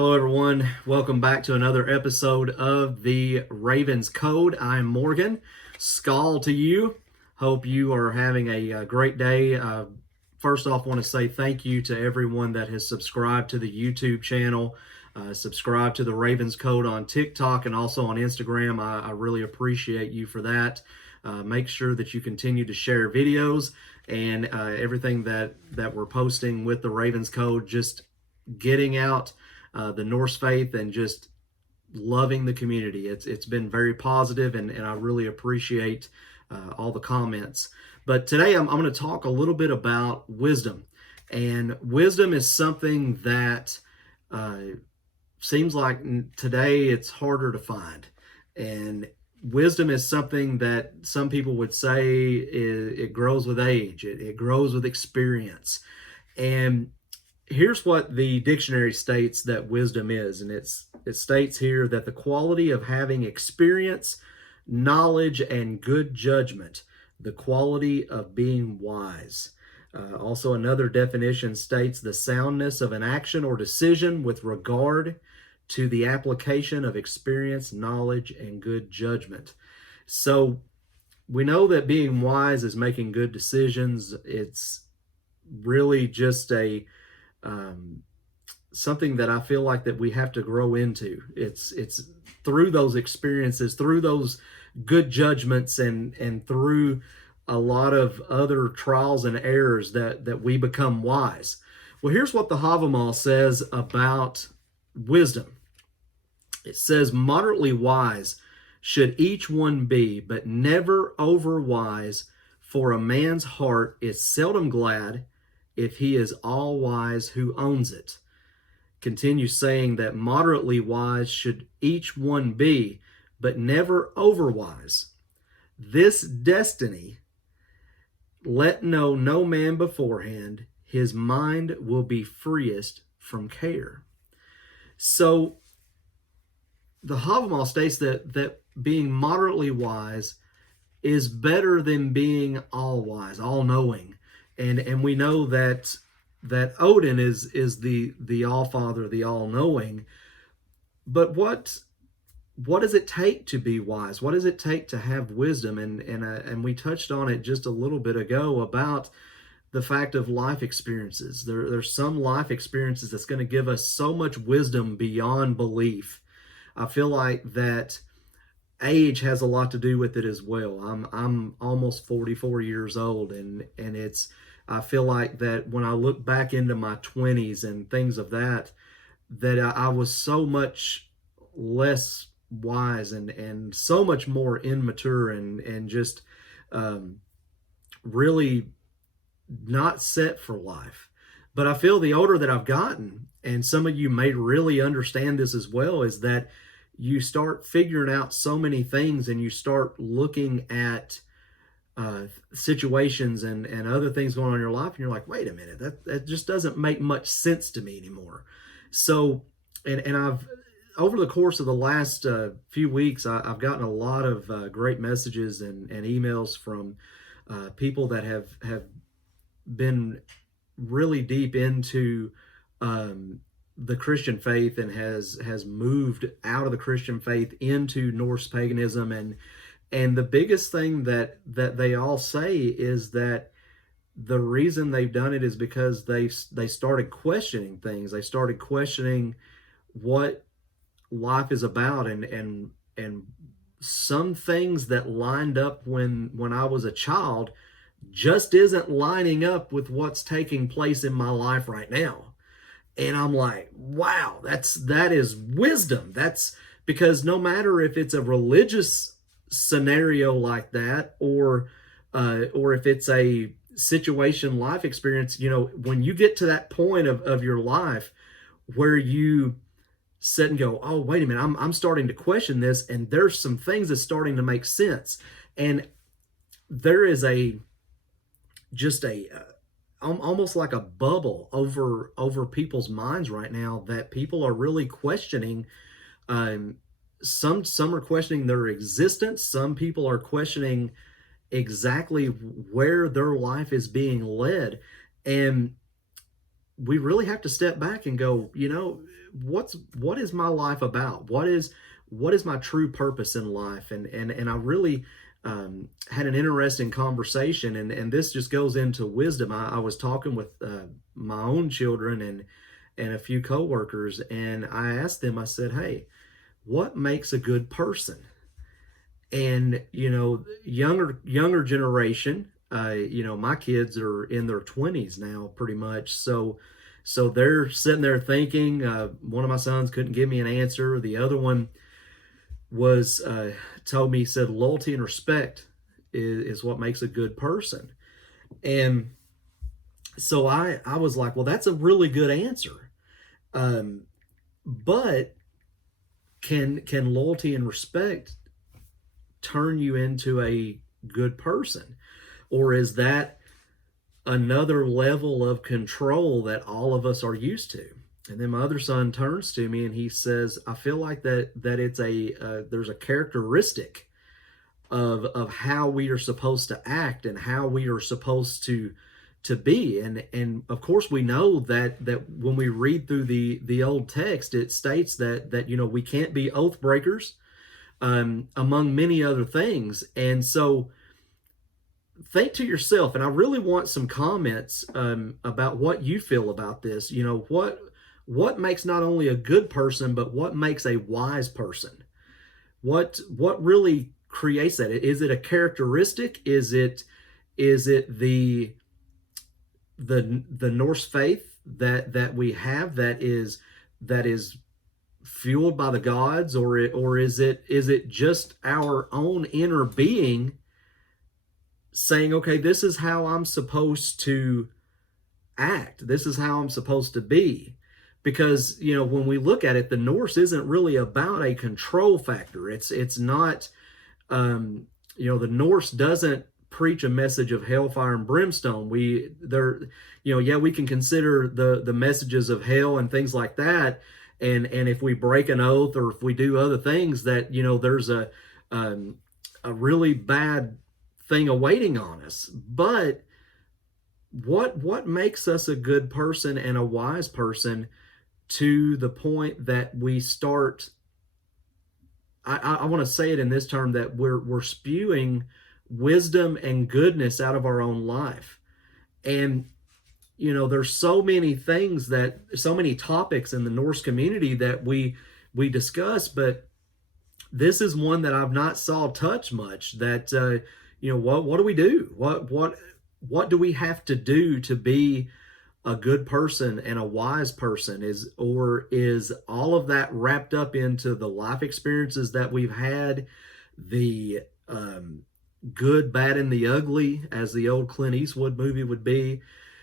Hello, everyone. Welcome back to another episode of the Ravens Code. I'm Morgan. Skål to you. Hope you are having a great day. First off, want to say thank you to everyone that has subscribed to the YouTube channel, subscribe to the Ravens Code on TikTok and also on Instagram. I really appreciate you for that. Make sure that you continue to share videos and everything that we're posting with the Ravens Code, just getting out the Norse faith and just loving the community. It's been very positive, and I really appreciate all the comments. But today I'm going to talk a little bit about wisdom. And wisdom is something that seems like today it's harder to find. And wisdom is something that some people would say it grows with age, it grows with experience. And here's what the dictionary states that wisdom is, and it states here that the quality of having experience, knowledge, and good judgment, the quality of being wise. Also, another definition states the soundness of an action or decision with regard to the application of experience, knowledge, and good judgment. So we know that being wise is making good decisions. It's really just something that I feel like that we have to grow into. It's through those experiences, through those good judgments, and through a lot of other trials and errors that we become wise. Well, here's what the Havamal says about wisdom. It says, moderately wise should each one be, but never over wise, for a man's heart is seldom glad if he is all wise who owns it. Continues saying that moderately wise should each one be, but never over wise. This destiny let know no man beforehand, his mind will be freest from care. So the Havamal states that being moderately wise is better than being all wise, all knowing. And we know that Odin is the all father, the all knowing. But what does it take to be wise? What does it take to have wisdom? And we touched on it just a little bit ago about the fact of life experiences. There's some life experiences that's going to give us so much wisdom beyond belief. I feel like that age has a lot to do with it as well. I'm almost 44 years old, and I feel like that when I look back into my 20s and things of that I was so much less wise and so much more immature and just really not set for life. But I feel the older that I've gotten, and some of you may really understand this as well, is that you start figuring out so many things, and you start looking at situations and other things going on in your life, and you're like, wait a minute, that just doesn't make much sense to me anymore. So, and I've, over the course of the last few weeks, I've gotten a lot of great messages and emails from people that have been really deep into the Christian faith, and has moved out of the Christian faith into Norse paganism. And the biggest thing that they all say is that the reason they've done it is because they started questioning things. They started questioning what life is about, and some things that lined up when I was a child just isn't lining up with what's taking place in my life right now. And I'm like, wow, that is wisdom. That's because no matter if it's a religious scenario like that, or if it's a situation, life experience, when you get to that point of your life where you sit and go, oh, wait a minute, I'm starting to question this, and there's some things that's starting to make sense. And there is just almost like a bubble over people's minds right now, that people are really questioning. Some are questioning their existence. Some people are questioning exactly where their life is being led. And we really have to step back and go, what is my life about? What is my true purpose in life? And I really had an interesting conversation, and this just goes into wisdom. I was talking with my own children and a few coworkers, and I asked them. I said, "Hey, what makes a good person?" And younger generation, my kids are in their 20s now, pretty much. So they're sitting there thinking. One of my sons couldn't give me an answer. The other one was told me, he said, loyalty and respect is what makes a good person. And so I was like, well, that's a really good answer. But can loyalty and respect turn you into a good person? Or is that another level of control that all of us are used to? And then my other son turns to me and he says, I feel like that it's there's a characteristic of how we are supposed to act and how we are supposed to be. And of course we know that when we read through the old text, it states that we can't be oath breakers, among many other things. And so think to yourself, and I really want some comments about what you feel about this. What makes not only a good person, but what makes a wise person? What really creates that? Is it a characteristic? Is it the Norse faith that we have that is fueled by the gods, or is it just our own inner being saying, okay, this is how I'm supposed to act, this is how I'm supposed to be? Because when we look at it, the Norse isn't really about a control factor. It's not. The Norse doesn't preach a message of hellfire and brimstone. We can consider the messages of hell and things like that, and if we break an oath or if we do other things, that there's a really bad thing awaiting on us. But what makes us a good person and a wise person, to the point that we start, I want to say it in this term, that we're spewing wisdom and goodness out of our own life. And there's so many topics in the Norse community that we discuss, but this is one that I've not saw touch much. That what do we do? What do we have to do to be a good person and a wise person? Is all of that wrapped up into the life experiences that we've had, the good, bad, and the ugly, as the old Clint Eastwood movie would be?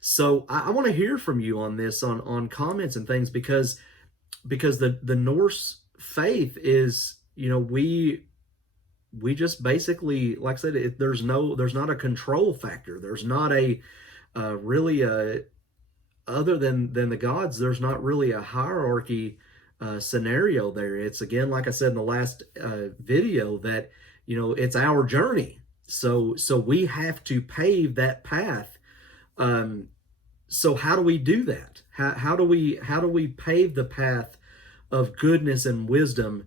So I want to hear from you on this, on comments and things, because the Norse faith is, we just basically, like I said, there's not a control factor. There's not really other than the gods, there's not really a hierarchy scenario there. It's, again, like I said in the last video, that it's our journey. So we have to pave that path. So how do we do that? How do we pave the path of goodness and wisdom,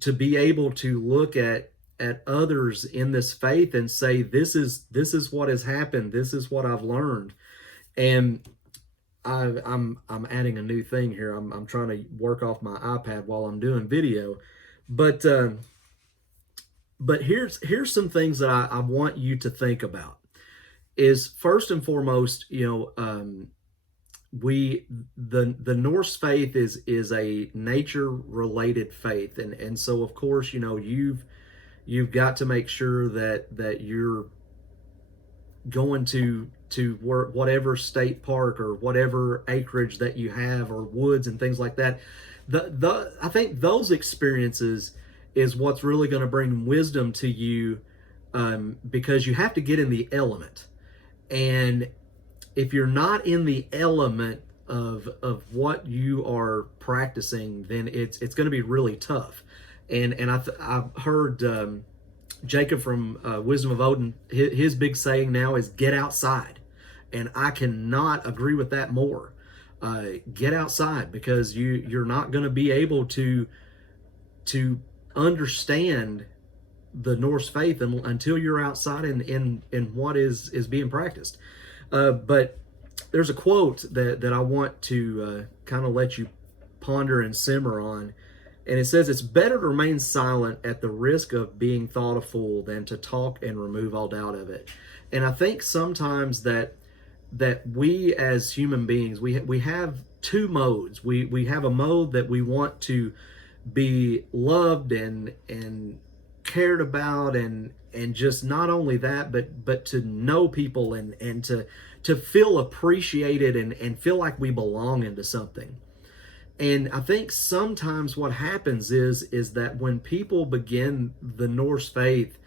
to be able to look at others in this faith and say, this is what has happened, this is what I've learned? And I'm adding a new thing here. I'm trying to work off my iPad while I'm doing video, but here's some things that I want you to think about. Is, first and foremost, the Norse faith is a nature related faith, and so of course you've got to make sure that you're going to whatever state park or whatever acreage that you have, or woods and things like that. I think those experiences is what's really going to bring wisdom to you, because you have to get in the element. And if you're not in the element of what you are practicing, then it's going to be really tough. And I've heard Jacob from Wisdom of Odin, his big saying now is, get outside. And I cannot agree with that more. get outside, because you're not going to be able to understand the Norse faith until you're outside in what is being practiced. But there's a quote that I want to kind of let you ponder and simmer on. And it says, "It's better to remain silent at the risk of being thought a fool than to talk and remove all doubt of it." And I think sometimes that we as human beings, we have two modes. We have a mode that we want to be loved and cared about, and just not only that, but to know people, and to feel appreciated, and feel like we belong into something. And I think sometimes what happens is that when people begin the Norse faith,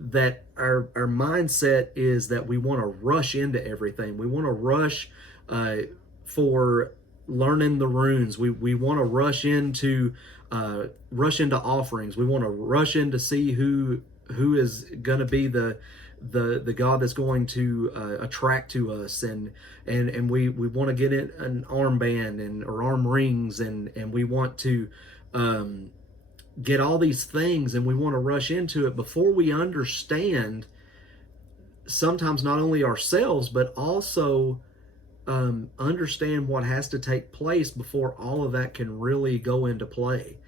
that our mindset is that we want to rush into everything. We want to rush for learning the runes. We want to rush into offerings. We want to rush in to see who is going to be the god that's going to attract to us, and we want to get in an armband or arm rings, and we want to get all these things, and we want to rush into it before we understand sometimes not only ourselves, but also understand what has to take place before all of that can really go into play.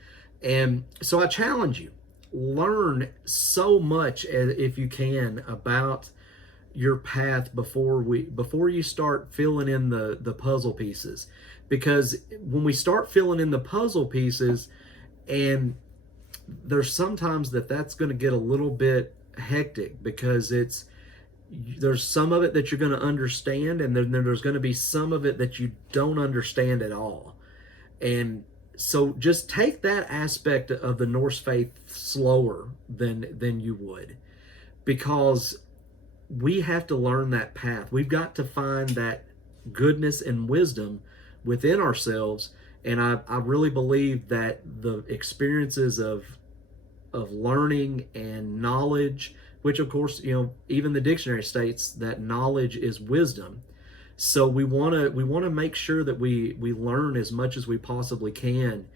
And so I challenge you, learn so much if you can about your path before you start filling in the puzzle pieces. Because when we start filling in the puzzle pieces, and there's sometimes that's going to get a little bit hectic, because there's some of it that you're going to understand, and then there's going to be some of it that you don't understand at all. And so just take that aspect of the Norse faith slower than you would, because we have to learn that path. We've got to find that goodness and wisdom within ourselves. And I really believe that the experiences of learning and knowledge, which of course, even the dictionary states that knowledge is wisdom. So we want to make sure that we learn as much as we possibly can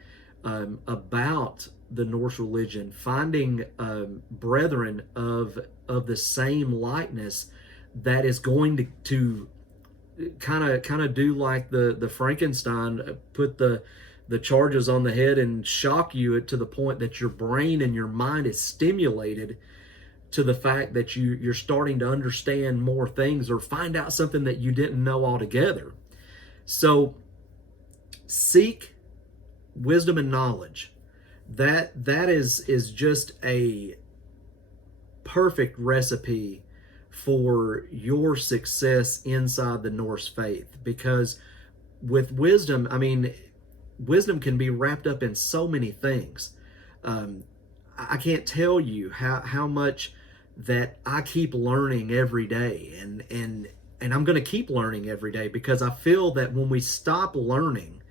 about the Norse religion, finding brethren of the same likeness that is going to kind of do like the Frankenstein, put the charges on the head and shock you to the point that your brain and your mind is stimulated to the fact that you're starting to understand more things, or find out something that you didn't know altogether. So seek wisdom and knowledge. That is just a perfect recipe for your success inside the Norse faith. Because with wisdom, wisdom can be wrapped up in so many things. I can't tell you how much that I keep learning every day, and I'm going to keep learning every day, because I feel that when we stop learning,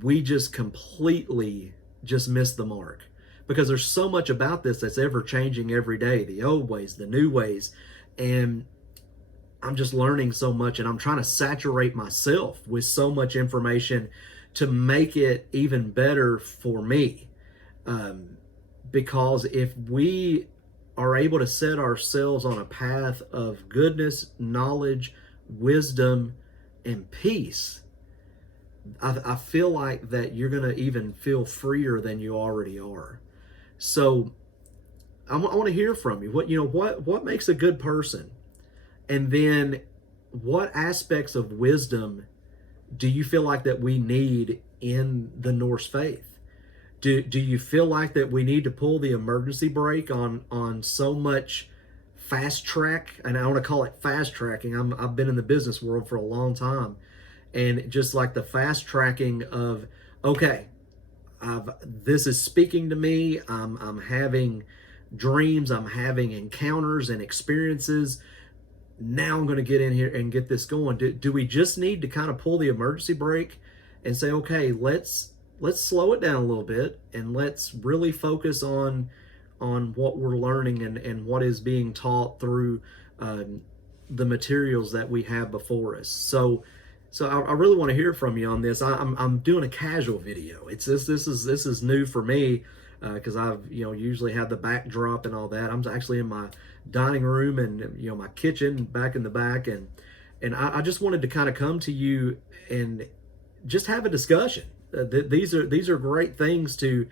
we just completely just miss the mark. Because there's so much about this that's ever changing every day, the old ways, the new ways, and I'm just learning so much, and I'm trying to saturate myself with so much information to make it even better for me. Because if we are able to set ourselves on a path of goodness, knowledge, wisdom, and peace, I feel like that you're going to even feel freer than you already are. So I want to hear from you. What makes a good person? And then what aspects of wisdom do you feel like that we need in the Norse faith? Do you feel like that we need to pull the emergency brake on so much fast track? And I want to call it fast tracking. I've been in the business world for a long time, and just like the fast tracking of, okay, this is speaking to me. I'm having dreams. I'm having encounters and experiences. Now I'm going to get in here and get this going. Do we just need to kind of pull the emergency brake and say, okay, let's slow it down a little bit, and let's really focus on what we're learning and what is being taught through the materials that we have before us. So So I really want to hear from you on this. I'm doing a casual video. It's this is new for me because I've usually have the backdrop and all that. I'm actually in my dining room and my kitchen back in the back, and I just wanted to kind of come to you and just have a discussion. These are great things to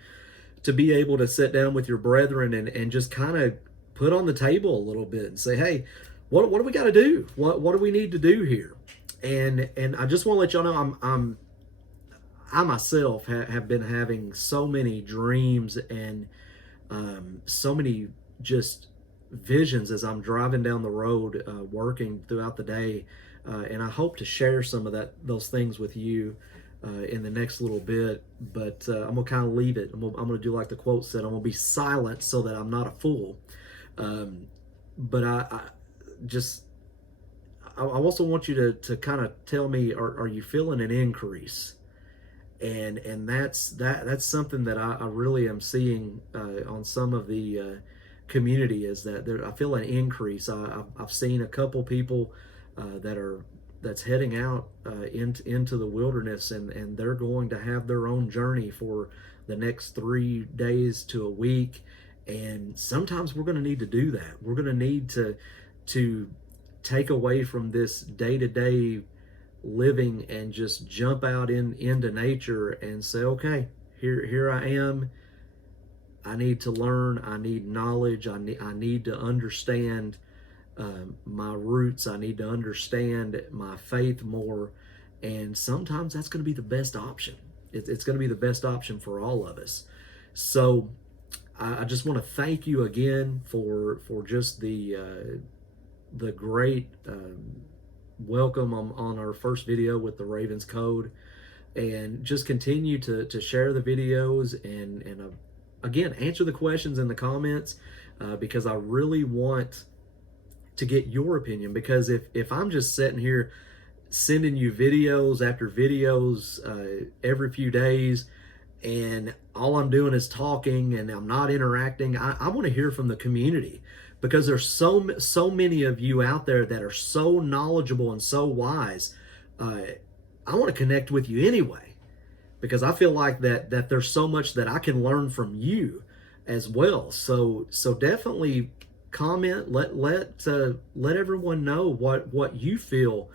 be able to sit down with your brethren and just kind of put on the table a little bit and say, hey, what do we got to do? What do we need to do here? And I just want to let y'all know I myself have been having so many dreams and so many just visions as I'm driving down the road, working throughout the day, and I hope to share some of those things with you in the next little bit. But I'm gonna kind of leave it. I'm gonna do like the quote said. I'm gonna be silent so that I'm not a fool. But I just I also want you to kind of tell me, are you feeling an increase? And that's something that I really am seeing on some of the community is that I feel an increase. I've seen a couple people that's heading out into the wilderness, and they're going to have their own journey for the next 3 days to a week. And sometimes we're going to need to do that. We're going to need to take away from this day-to-day living and just jump out into nature and say, okay, here I am. I need to learn. I need knowledge. I need to understand my roots. I need to understand my faith more. And sometimes that's going to be the best option. It's going to be the best option for all of us. So I just want to thank you again for just the great welcome on our first video with the Ravens Code, and just continue to share the videos and again, answer the questions in the comments because I really want to get your opinion. Because if I'm just sitting here sending you videos after videos every few days, and all I'm doing is talking and I'm not interacting, I want to hear from the community, because there's so many of you out there that are so knowledgeable and so wise. I want to connect with you anyway, because I feel like that there's so much that I can learn from you as well. So definitely comment. Let everyone know what you feel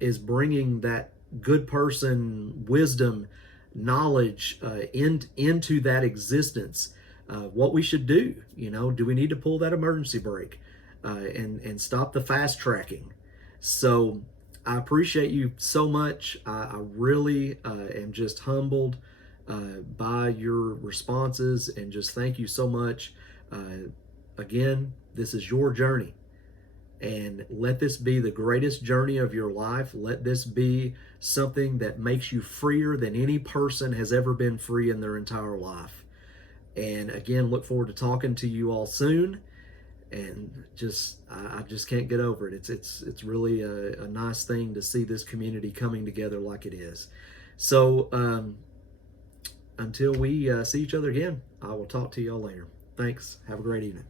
is bringing that good person wisdom, knowledge into that existence. What we should do. Do we need to pull that emergency brake and stop the fast tracking? So I appreciate you so much. I really am just humbled by your responses, and just thank you so much. Again, this is your journey, and let this be the greatest journey of your life. Let this be something that makes you freer than any person has ever been free in their entire life. And again, look forward to talking to you all soon. And I just can't get over it. It's really a nice thing to see this community coming together like it is. So until we see each other again, I will talk to y'all later. Thanks. Have a great evening.